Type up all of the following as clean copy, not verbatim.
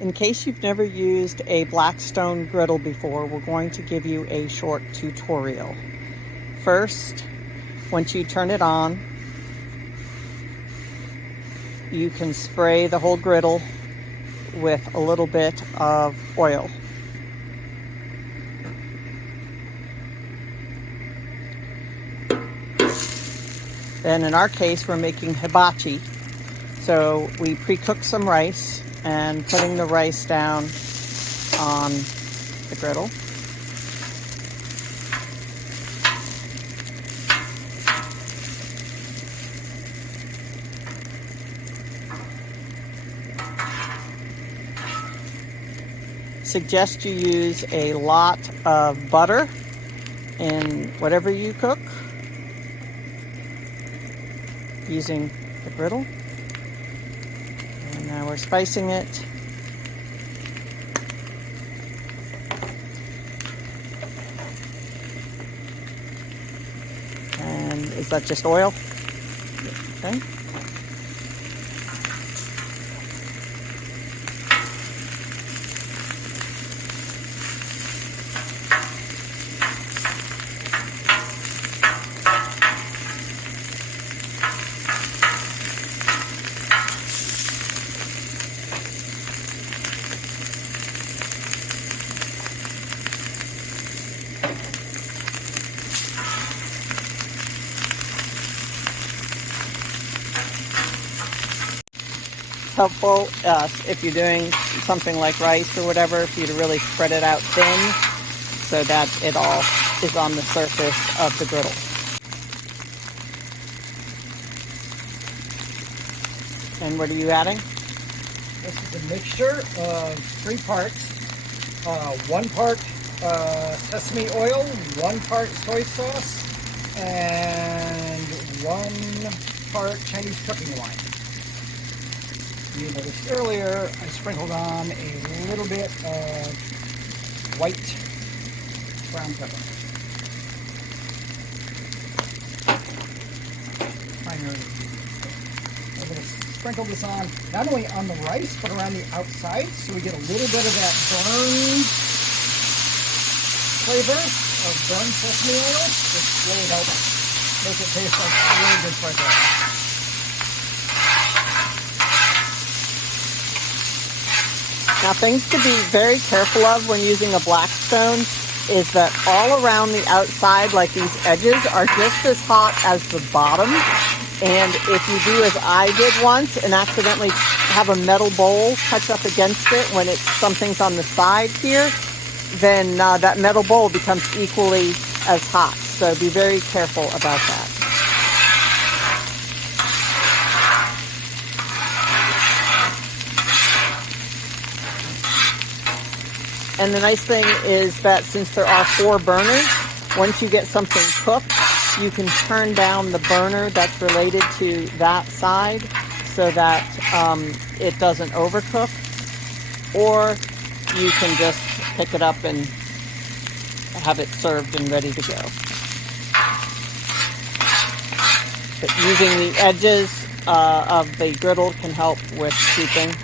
In case you've never used a BLACKSTONE griddle before, we're going to give you a short tutorial. First, once you turn it on, you can spray the whole griddle with a little bit of oil. Then in our case, we're making hibachi. So we pre-cook some rice and putting the rice down on the griddle. Suggest you use a lot of butter in whatever you cook using the griddle. And now we're spicing it. And is that just oil? Okay. Helpful if you're doing something like rice or whatever, for you to really spread it out thin so that it all is on the surface of the griddle. And what are you adding? This is a mixture of 3 parts. 1 part sesame oil, 1 part soy sauce, and 1 part Chinese cooking wine. You noticed earlier, I sprinkled on a little bit of white brown pepper. Primary. I'm going to sprinkle this on not only on the rice, but around the outside, so we get a little bit of that burn flavor of burnt sesame oil, which really helps make it taste like really good fried rice. Now, things to be very careful of when using a BLACKSTONE is that all around the outside, like these edges, are just as hot as the bottom. And if you do as I did once and accidentally have a metal bowl touch up against it when something's on the side here, then that metal bowl becomes equally as hot. So be very careful about that. And the nice thing is that since there are 4 burners, once you get something cooked, you can turn down the burner that's related to that side so that it doesn't overcook. Or you can just pick it up and have it served and ready to go. But using the edges of the griddle can help with keeping.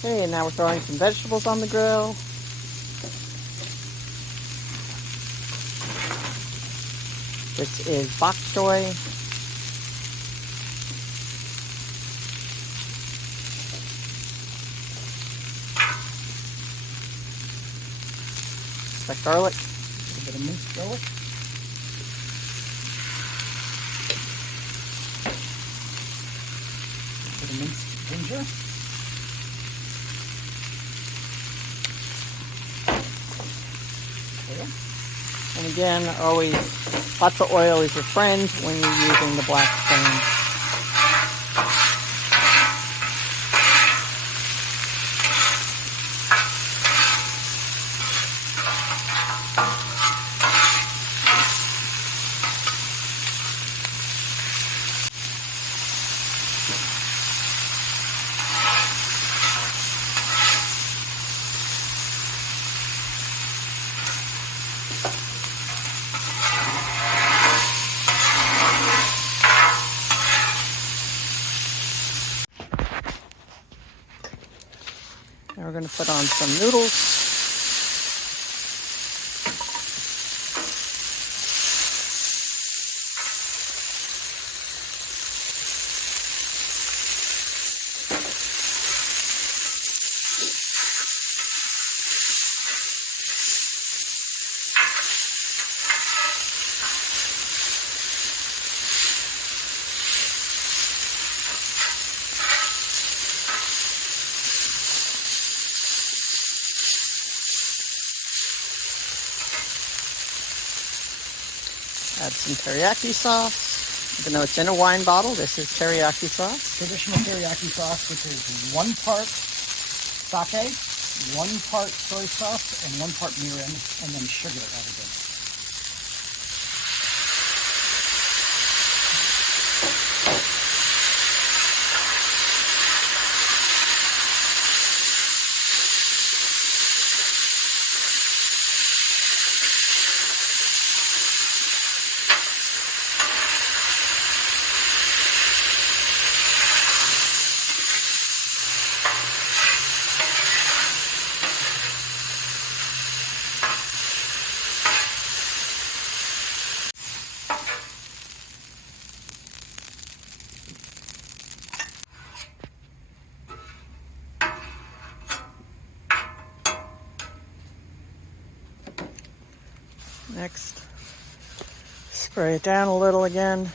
Okay, and now we're throwing some vegetables on the grill. This is bok choy. Like garlic. A little bit of minced garlic. A bit of minced ginger. And again, always lots of oil is your friend when you're using the BLACKSTONE. Now we're going to put on some noodles. Add some teriyaki sauce. Even though it's in a wine bottle, this is teriyaki sauce. Traditional teriyaki sauce, which is 1 part sake, 1 part soy sauce, and 1 part mirin, and then sugar added in. Next, spray it down a little again.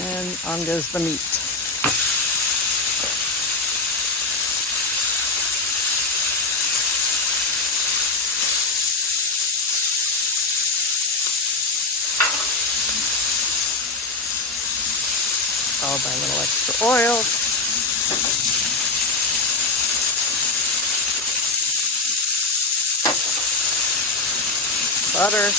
And on goes the meat. Followed by a little extra oil. Butter.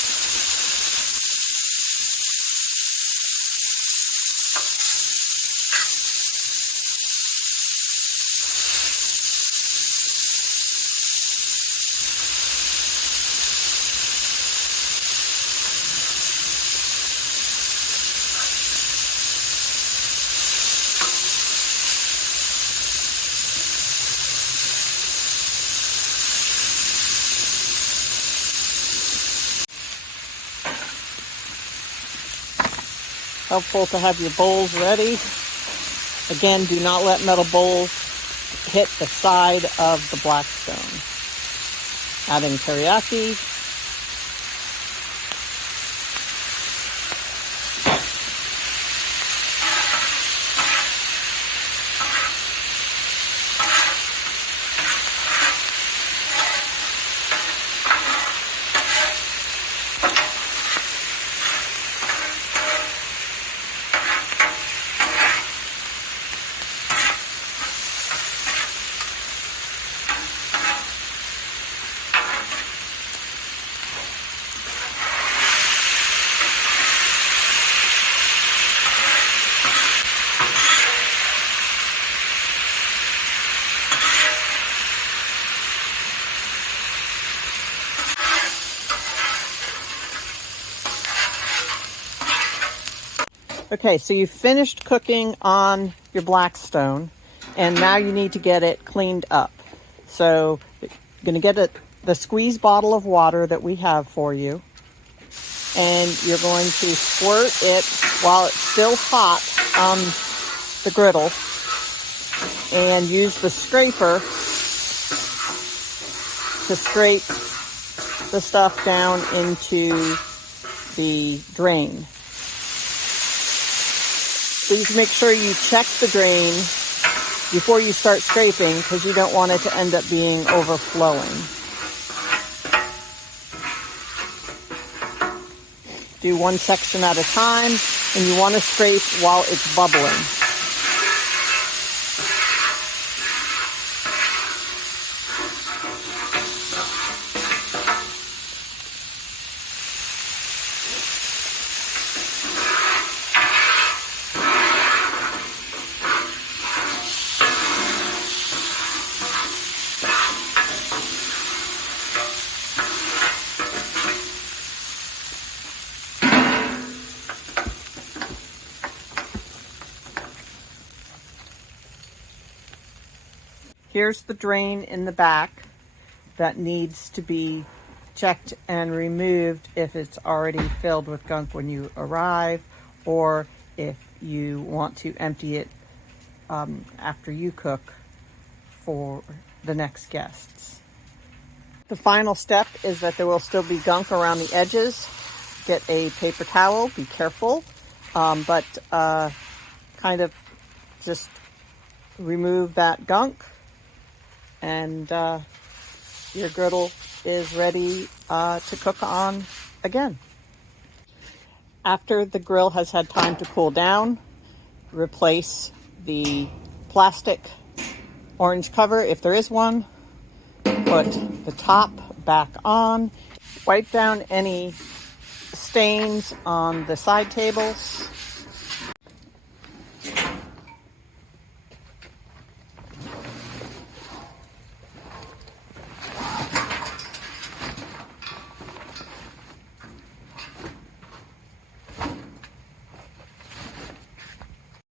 Helpful to have your bowls ready. Again, do not let metal bowls hit the side of the Blackstone. Adding teriyaki. Okay, so you've finished cooking on your Blackstone, and now you need to get it cleaned up. So you're going to get the squeeze bottle of water that we have for you, and you're going to squirt it while it's still hot on the griddle, and use the scraper to scrape the stuff down into the drain. Please make sure you check the drain before you start scraping, because you don't want it to end up being overflowing. Do one section at a time, and you want to scrape while it's bubbling. Here's the drain in the back that needs to be checked and removed if it's already filled with gunk when you arrive, or if you want to empty it after you cook for the next guests. The final step is that there will still be gunk around the edges. Get a paper towel, be careful, but kind of just remove that gunk, and your griddle is ready to cook on again. After the grill has had time to cool down, replace the plastic orange cover if there is one. Put the top back on. Wipe down any stains on the side tables.